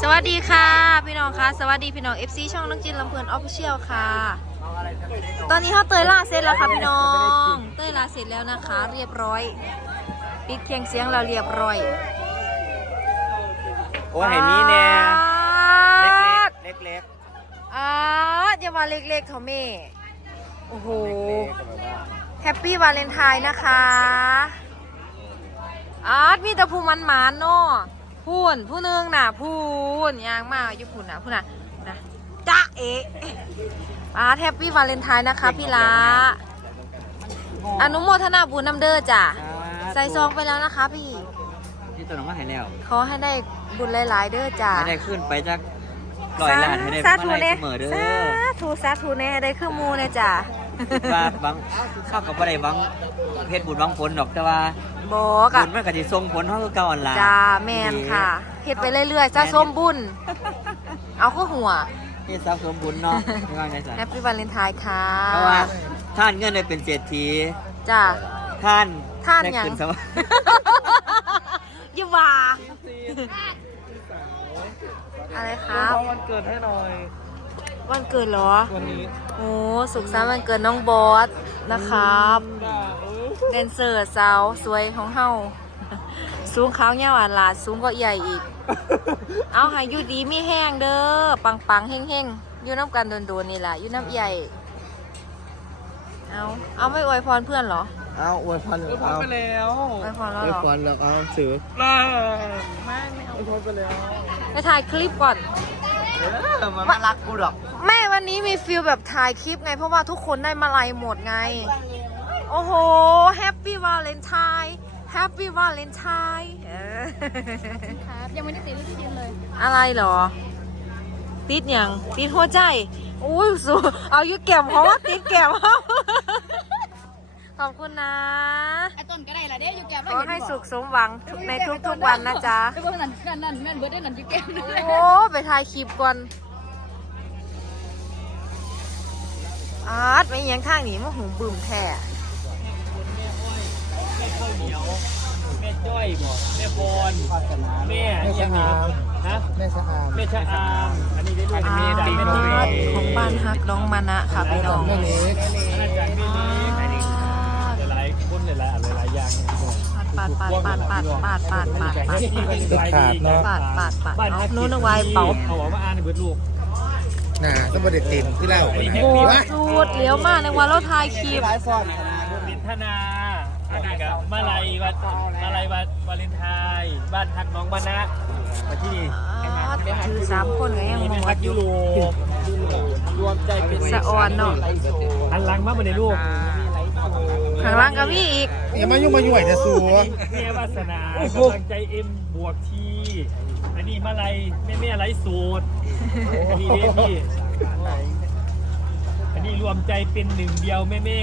สวัสดีค่ะ พี่น้องคะสวัสดีพี่น้อง FC ช่องนักจินลำเพลินออฟฟิเชียลค่ะ ตอนนี้เขาเตยล่าเสร็จแล้วค่ะพี่น้อง เตยล่าเสร็จแล้วนะคะ เรียบร้อย ปิดเคียงเสียงเราเรียบร้อยโอ้ยให้มีแน่เล็กๆเล็กอ่าอย่ามาเล็กๆเถอะแม่โอ้โหๆเล็กๆก็แบบว่าแฮปปี้วาเลนไทน์นะคะอาร์ตมีแต่ผู้มันหมานๆเนาะ พูนผู้หนึงน่ะพูนยางมากอยู่พูนน่ะพูนน่ะนะจ้าเอะอาร์ตแฮปปี้วาเลนไทน์นะคะพี่ละอนุโมทนาบุญนำเด้อจ้ะใส่ซองไปแล้วนะคะพี่ที่ตัวน้องมาให้แล้วขอให้ได้บุญหลาย ๆ เด้อจ้ะให้ได้ขึ้นไปจากลอยล้านให้ได้สามาธุไล่เน่เสมอเด้สาอธุสาธุเน่ให้ได้คือหมูเน่จ้ะ ว่าบังเข้ากับบ่ได้บังเพชรบุญบังผลดอกแต่ว่าบอกบุอะญมันก็สิส่งผลเท่ากับเก่าอันละจ้าแมนค่ะเฮ็ดไปเรื่อยๆจ้าส้มบุญ เอาข้อหัวนี่ทรัพย์สมบุญเนาะไม่ว่าไงสัแฮปปี้วาเลนไทน์ค่ะเพราะว่าท่านเงินได้เป็นเศรษฐีจ้า ท่านท่านได้หยัง ขึ้นสวรรค์อย่าว่าอะไรครับวันเกิดให้หน่อย วันเกิดเหรอ วันนี้โอ้สุขสันต์วันเกิดน้องบอสนะครับแดนเซอร์สาวสวยของเฮาสูงเขาวเงี้ยวอันหลาดสูงก็ใหญ่อีก เอาให้อยู่ดีมีแห้งเด้อปังปังๆเฮ่งเฮ่งๆอยู่น้ำกันโดนๆนี่แหละอยู่น้ำใหญ่ เอาเอาไม่อวยพรเพื่อนเหรอ เอาอวยพรอวยพรไปแล้วอวยพรแล้วอวยเหรอพรแล้วเอาถือล่าไม่ไม่เอาอวยพรไปแล้วไปถ่ายคลิปก่อน เออมันไม่รักกูหรอกแม่วันนี้มีฟิลแบบถ่ายคลิปไง เพราะว่าทุกคนได้มาลัยหมดไง โอ้โหแฮปปี้วาเลนไทน์แฮปปี้วาเลนไทน์ครับยังไม่ได้ติดรูปที่ดินเลย อะไรเหรอ ติดอย่างติดหัวใจอุ้ยสูเอาอยู่แก้มเขาว่าติดแก้มเขาขอบคุณนะไอ้ต้นก็ได้ละเด้อยู่แก้มขอให้สุขสมหวังในทุกๆวันนะจ๊ะไอ้พวกนั้นนั่นนั่นแม่นเบิร์ดได้นั่นอยู่แก้มโอ้ ไปถ่ายคลิปก่อนอาร์ตไม่ยังทางหนีมาหุงบึมแท้แม่จ้อยบอกแม่พรแม่แม่ชะอามฮะแม่ชะอามแม่ชะอามอันนี้ได้ด้วยอาแม่ร์ดัตงแม่ดีของบ้านฮักน้องมานะค่ะพี่น้องแม่เล็กอาจารย์แม่ดีหลายๆคนหลายๆหลายๆอย่าง ปาดปาดปาดปาดปาดปาดปาดปาดตึกขาดเนาะปาดปาดปาดบ้านเอาฮักนู้นเอาไว้เป่าเอาบอกว่าอ่านให้เบิดลูกน่าต้องประเด็เต็มที่เล่าอันนี้แฮโอ้ปปี้โหสูดเลี้ยวมากในวันเราถ่ายคลิปลินธนาอันนี้กับมาลัยวัดมาลัยวัดวาเลนไทน์บ้านฮักน้องบ้านนะมาที่นี่อาร์ตถือสามคนก็ยังนี่มเป็นองฮักยุโรปรวมใจเป็นสะออนเนาะหันลังมาบนในลูกข้างล่างก็มีอีก อย่ามายุ่งมายุ่ยจะสัวแม่วาสนากำลังใจเอ็มบวกทีอันนี้มาลัยแม่แม่ไรสูตรอันนี้เด้พี่อันนี้รวมใจเป็นหนึ่งเดียวแม่แม่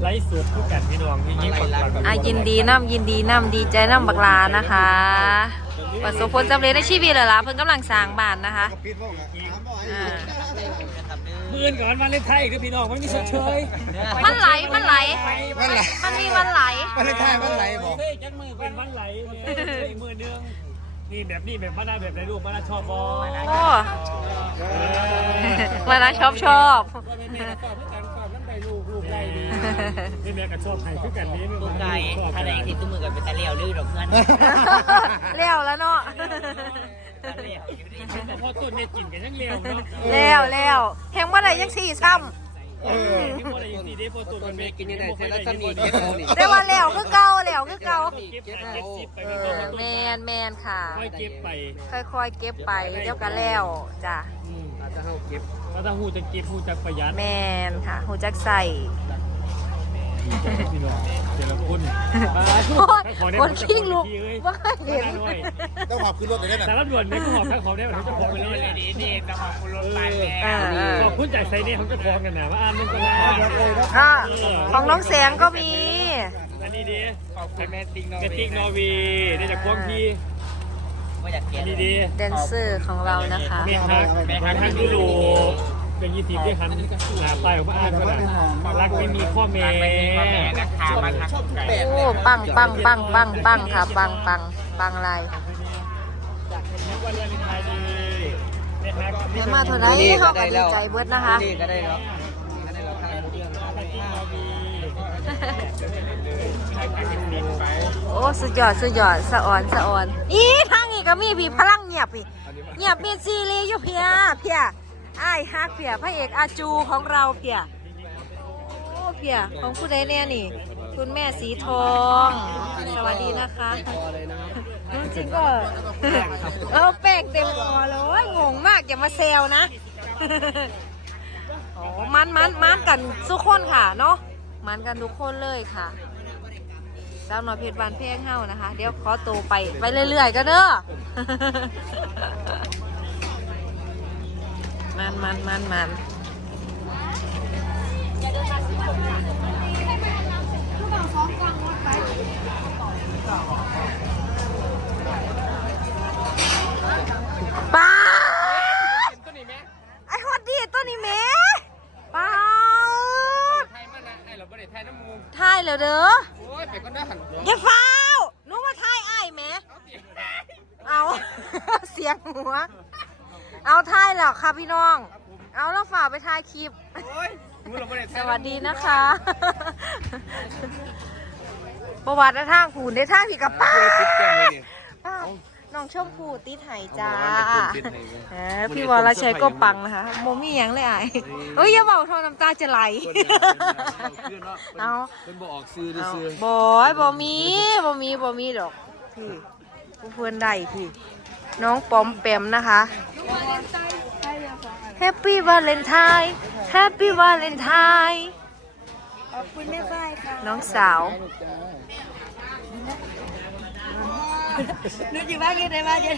ไรสูตรทุกกันพี่น้องที่ยิ้มปังๆอะยินดีน้ำยินดีน้ำดีใจน้ำบักลานะคะประสบผลสำเร็จในชีวิตแล้วล่ะเพิ่งกำลังสร้างบ้านนะคะอ่าหมื่ นก่อนวันเล่นไทยคือพี่น้องมันมีชดเชยมันไหลมันไหลวันไหลมันมีวันไหลวันไหลวันไหลบอกเฮ้ยจังมือเป็นวันไหลเนี่ยเฮ้ยมือเนืองนี่แบบนี้แบบมานาแบบไหนลูกมานาชอบบอโอ้มานะชอบชอบว่าแม่แม่ชอบทุกกันชอบน้ำใจลูกลูกได้ดีแม่แม่ก็ชอบไข่ทุกกันนี้ลูกไก่ถ้าได้ติดตัวมือกันเป็นตะเลียวลื่นดอกเงินเลี้ยวแล้วเนาะ ตะเลียวอยู่ดีพอต้นเนี่ยกินกันยังเร็วเนาะเลี้ยวเลี้ยวแหงว่าไหนยังสี่ซ้เออที่พอได้ยินสีได้พอต้นมันกินยังไงเซรัสมีเก็บำได้ว่าเลี้ยวคือเก่าเลี้ยวคือเก่าเก็บไปเก็บสิบไปเอเป็นอต้นแมนแมนค่ะ ค่อยเก็บไปค่อยๆ เก็บไปเดี๋ยวกันแล้วจ้ะอาจจะเข้าเก็บแล้วถ้าหูจะเก็บหูจะประหยัดแมนค่ะหูจักใส่ พี่น้องแต่ละคนคนขิงลูกว่าเห็นต้องขับขึ้นรถเลยนะแต่รับด่วนไม่ก็หอบข้าวของได้เขาจะของไปเลยดีดีต้องขอบคุณรถไปอ่าอ่าขอบคุณจากไซเนี่ยเขาจะของกันนะว่าอ่านมันก็ได้อ่าของน้องแสงก็มีอันนี้ดีขอบคุณแม่ติ๊กนกระติกนอร์วีได้จากความพี่ไม่อยากเกลียอัดนนี้ดีแดนเซอร์ของเรานะคะเมทักเมทักทักยุโรปเป็นยี่สิบที่หันหาไปของพระอ่านก็ได้รัก ไม่มีข้อแม้นะคะมาทักไก่โอ้ปังปังปังปังปังค่ะปังปังปังอะไรวันวาเลนไทน์ดีแม่มาเท่าไหรเขาก็ดีใจเบิดนะคะนี่ก็ได้แล้วก็ได้แล้วครับโอ้สุดยอดสุดยอดสะอ่อนสะอ่อนอีทางนี้ก็มีพี่พลังเงียบพี่เงียบมีซีรีส์อยู่เพียเพียไอ้ายฮักเพียพระเอกอาจูของเราเพียโอ้ เพียของผู้ใดแน่นี่ คุณแม่สีทอง สวัสดีนะคะจริงๆก็เออแป้งเต็มคอเลยโอ้ยงงมากอย่ามาเซลนะโอ้มันมันมันกันทุกคนค่ะเนาะมันกันทุกคนเลยค่ะสาวน้อยเพชรบานเพลงเฮานะคะ เดี๋ยวขอตัวไปไปเรื่อยๆก็เด้อมันมันมันมันป้าดไอ้ฮอดดีตัวนี้แหม่ป้าด ไทยมานะไอ้เราไม่ได้ไทยน้ำมู ถ่ายแล้วเด้อ โอ้ย ไปก็ได้หันอย่าฟ้าวหนูมาถ่ายไอ้ายแหม เอา เสียงหัว เอาถ่ายแล้วค่ะพี่น้อง เอาแล้วฝากไปถ่ายคลิป โอ้ยมูเราไม่ได้ไทสยวัสดีนะคะ ประวัติในทางผูนในทางผีกับป้าป้า น้องชมพูติดไหจ้าเออพี่วรชัยก็ปังนะคะโมมี่ยังเลยไอ้ายเอ้ยอย่าบอกเท่าน้ำตาจะไหลเอาเป็นบ่ออกซื้อเอาซื้อบอยบอมีบอมีบอมีดอกพี่ผู้เพื่อนได้พี่ น้องปอมแปมนะคะแฮปปี้วาเลนไทน์แฮปปี้วาเลนไทน์ขอบคุณแม่ฝ้ายค่ะน้องสาว นึกอยู่บ้างยังไงบ้างยัง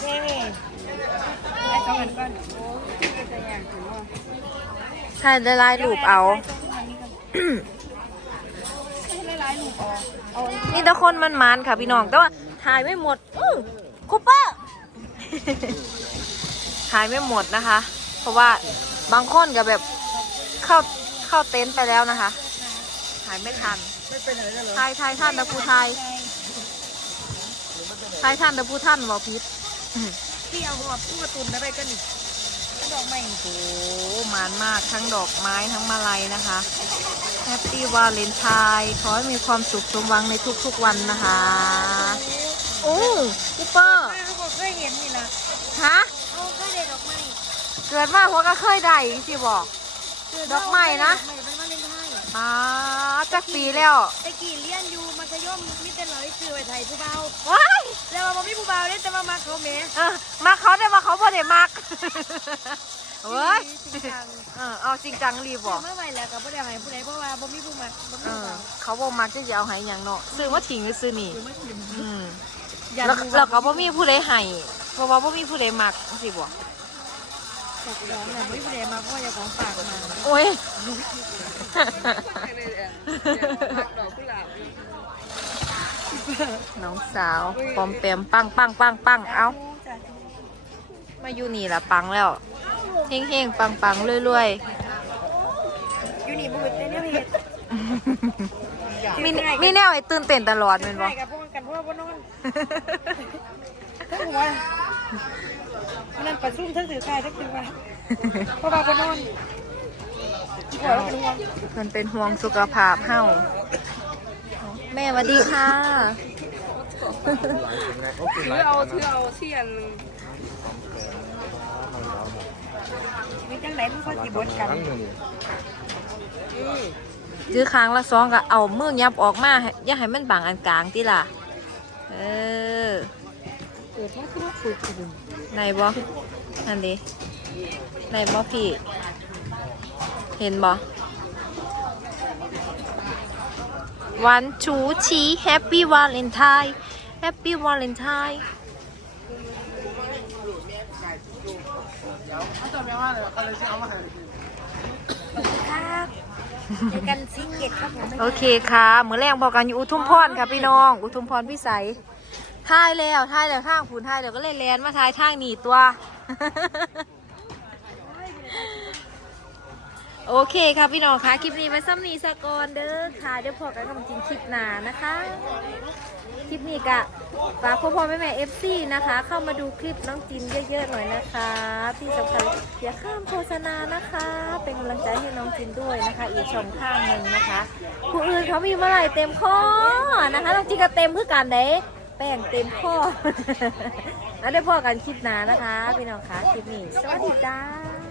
เย้ไอ้สองอันก่อนโอ้ยจะอย่างถึงว่าถ่ายละลายรูปเอาหลายๆลูกออกเอา นี่ทุกคนมันมันๆค่ะพี่น้อง แต่ว่าถ่ายไม่หมดอื้อคูเปอร์ถ่ายไม่หมดนะคะ เพราะว่าบางคนก็แบบเข้าเข้าเต็นท์ไปแล้วนะคะถ่ายไม่ทันถ่ายถ่ายท่านตะพูถ่าย ถ่ายท่านตะพูท่านบอกพิษที่เอาหัวผู้กระตุนอะไรกันนี่ดอกไม้โอ้หมานมากทั้งดอกไม้ทั้งมาลัยนะคะแฮปปี้วาเลนไทน์ขอให้มีความสุขสมหวังในทุกๆวันนะคะ โอ้คูเปอร์เขาบอกเคยเห็นนี่ล่ะฮะเอาเคยได้ดอกไม้เกิดมาหัวก็เคยได้สิบอกดอกไม้นะดอกไม้เป็นวาเลนไทน์มาจักปีแล้วตะกี้เรียนอยู่มัธยมมีแต่ร้อยซื้อไว้ไทยผู้เบาว้ายแล้วว่าบ่มีผู้เบาเด้แต่ว่ามาเขาเมเออมาเขาได้มาเขาบ่ได้มักเว้ยจริงจังเออเอาจริงจังรีบบอกเมื่อไหร่แล้วก็บ่ได้ให้ผู้ใดเพราะว่าบ่มีผู้มาบ่มีเอผู้อเบาเขาบอกมักจะจะเอาให้หยังเนาะซื้อมาทิ้งหรือซื้อนี่คือไม่ถึงอืมอย่าแล้วดูแล้วก็บ่มีผู้ใดให้เพราะว่าบ่มีผู้ใดมักสิบอกตกของเนี่ยบ่มีผู้ใดมาเพราะว่าอย่าของฝากมาโอ้ย น้องสาวปอมแปมปังปังปังปังเอาจ้ะมาอยู่นี่ละปังแล้วเฮงเฮงปังปังรวยอยู่นี่บ่เฮ็ดแต่แนวเฮ็ดๆมีมีแนวให้ตื่นเต้นตลอดแม่นบ่ใช่กับพวกกันเพราะว่าบ่นอนทั้งหัวมันนั่นประชุมทั้งถือกายทั้งถือว่าเพราะว่าบ่นอน มันเป็นห่วงสุขภาพเฮาแม่สวัสดีค่ะถือเอาถือเอาเทียนมีจังไดมันค่อยสิบดกันจื้อค้างละสองก็เอามือยับออกมาอย่าให้มันบางอันกลางติล่ะ เออเกิดมาคือว่าฝึกอยู่ในบ่นั่นดิในบ่พี่ เห็นบ่วันชูชีแฮปปี้วาเลนไทน์แฮปปี้วาเลนไทน์ครับเจอกันซิงเก็ตครับผมโอเคค่ะมือแรงพอกันอยู่อุทุมพรค่ะพี่น้อง อุทุมพรพิสัยท่ายแล้วท่ายแล้วทางผูนท่ายแล้วก็เลยแลนมาท่ายทางหนีตัว โอเคค่ะพี่น้องคะคลิปนี้ไว้ซ้ำนี้สกอนเด้อค่ะเดี๋ยวพอกันกับจริงคลิปหนานะคะ คลิปนี้กะฝากพ่อพ่อแม่แม่เอฟซีนะคะ เข้ามาดูคลิปน้องจินเยอะๆหน่อยนะคะ ที่สำคัญอย่าข้ามโฆษณานะคะ เป็นกำลังใจให้น้องจินด้วยนะคะ อีกช่องทางหนึ่งนะคะผู้อื่นเขามีเมื่อไหร่เต็มข้อนะคะน้องจินก็เต็มเพื่อกันเด้แป้งเต็มข้อแล้วได้พอกันคลิปหนานะคะ พี่น้องคะคลิปนี้สวัสดีจ้า